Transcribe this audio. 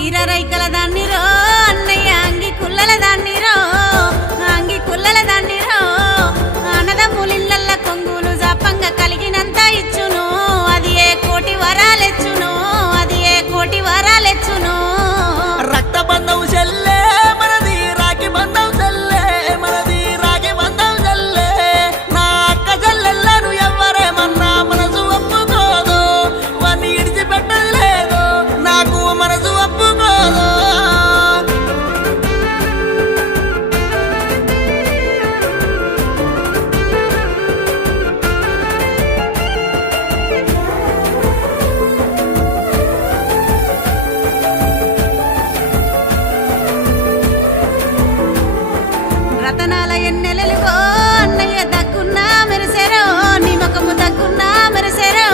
చీర రైకల దాన్నిరో అన్నయ్య అంగి కుల్లల దాన్నిరో అంగి కుల్లల దాన్నిరో అన్నదమ్ములిళ్ళల్ల కొంగులు జాపంగా కలిగినంత ఇచ్చును అది ఏ కోటి వరాలెచ్చును అది ఏ కోటి వరాలెచ్చును రక్త బంధం చెల్లే మనది రాఖీ బంధం చెల్లే మనది రాఖీ బంధం చెల్లే నా అక్క చెల్లెళ్ళను ఎవ్వరేమన్నా మనసు ఒప్పుకోదు వాన్ని ఇడిచిపెట్టదు లేదు నాకు మనసు ఒప్పుకోదు రతనాల ఎన్నెలలుగో అన్నయ్య దగ్గున్నా మెరిసెరో నీ ముఖము దగ్గున్నా మెరిసెరో